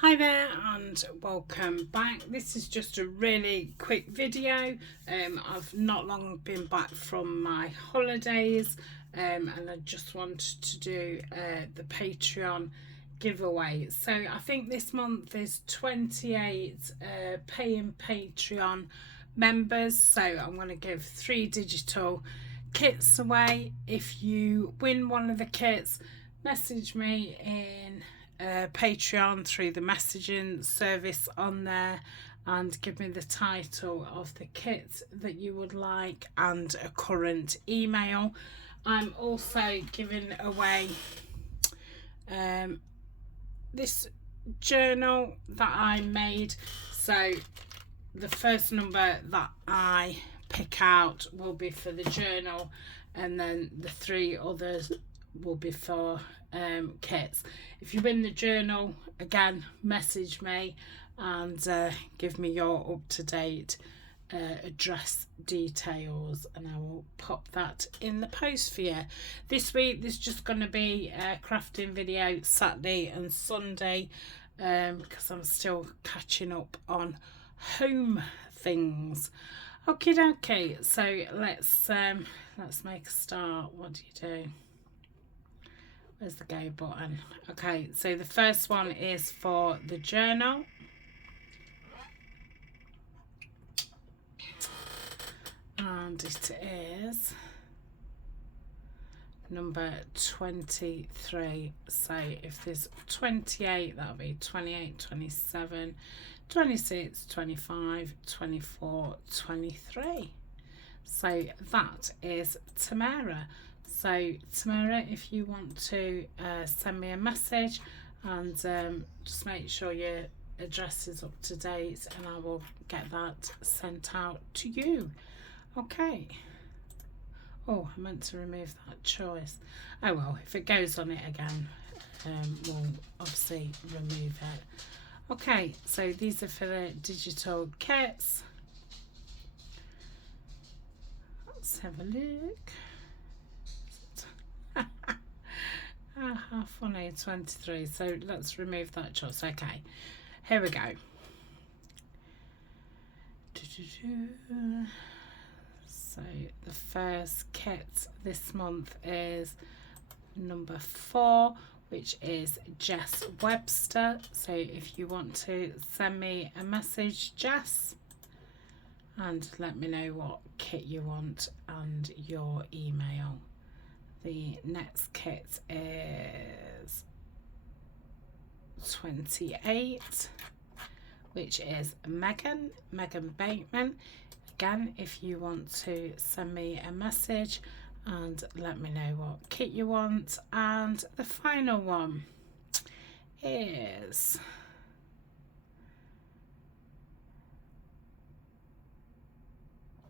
Hi there and welcome back. This is just a really quick video. I've not long been back from my holidays and I just wanted to do the Patreon giveaway. So I think this month is 28 paying Patreon members, so I'm going to give 3 digital kits away. If you win one of the kits, message me in Patreon through the messaging service on there and give me the title of the kit that you would like and a current email. I'm also giving away this journal that I made, so the first number that I pick out will be for the journal and then the 3 others will be for kits. If you win the journal, again, message me and give me your up-to-date address details and I will pop that in the post for you. This week there's just going to be a crafting video Saturday and Sunday because I'm still catching up on home things. Okay, so let's make a start. What do you do? Where's the go button? Okay, so the first one is for the journal. And it is number 23. So if there's 28, that'll be 28, 27, 26, 25, 24, 23. So that is Tamara. So Tamara, if you want to send me a message and just make sure your address is up to date and I will get that sent out to you. Okay. Oh, I meant to remove that choice. Oh well, if it goes on it again, we'll obviously remove it. Okay, so these are for the digital kits. Let's have a look. How funny, 23. So let's remove that choice. Okay, here we go. So the first kit this month is number 4, which is Jess Webster. So if you want to send me a message, Jess, and let me know what kit you want and your email. The next kit is 28, which is Megan Bateman. Again, if you want to send me a message and let me know what kit you want. And the final one is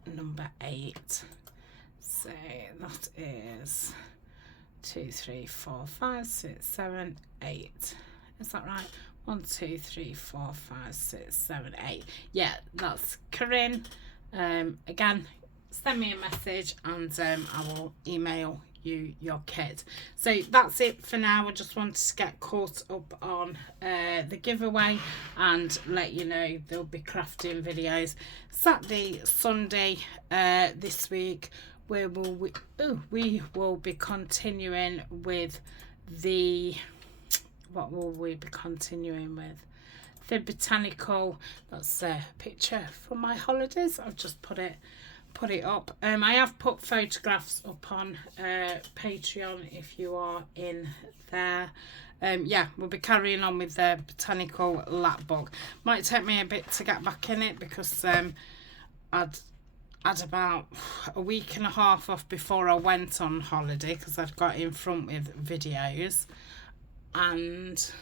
number 8. So that is 2, 3, 4, 5, 6, 7, 8. Is that right? 1, 2, 3, 4, 5, 6, 7, 8. Yeah, that's Corinne. Again, send me a message and I will email you your kit. So that's it for now. I just wanted to get caught up on the giveaway and let you know there'll be crafting videos Saturday, Sunday this week. We will be continuing with the, what will we be continuing with? The botanical, that's a picture from my holidays. I've just put it up. I have put photographs up on Patreon if you are in there. Yeah, we'll be carrying on with the Botanical Lapbook. Might take me a bit to get back in it because I'd had about a week and a half off before I went on holiday because I'd got in front with videos and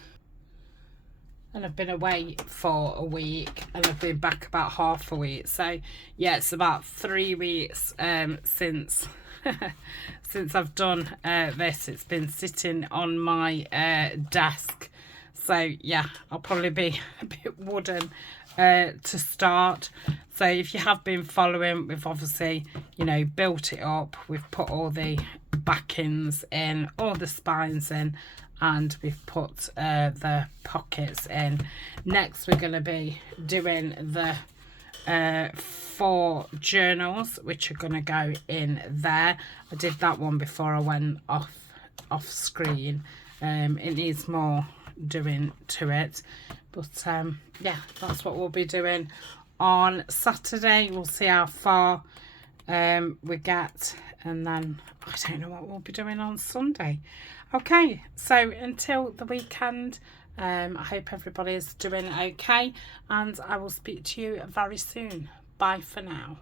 I've been away for a week and I've been back about half a week. So yeah, it's about 3 weeks since since I've done this. It's been sitting on my desk. So yeah, I'll probably be a bit wooden to start. So if you have been following, we've obviously, you know, built it up. We've put all the backings in, all the spines in, and we've put the pockets in. Next we're going to be doing the 4 journals, which are going to go in there. I did that one before I went off screen. It needs more doing to it, but yeah, that's what we'll be doing on Saturday. We'll see how far we get, and then I don't know what we'll be doing on Sunday. Okay, so until the weekend, I hope everybody is doing okay, and I will speak to you very soon. Bye for now.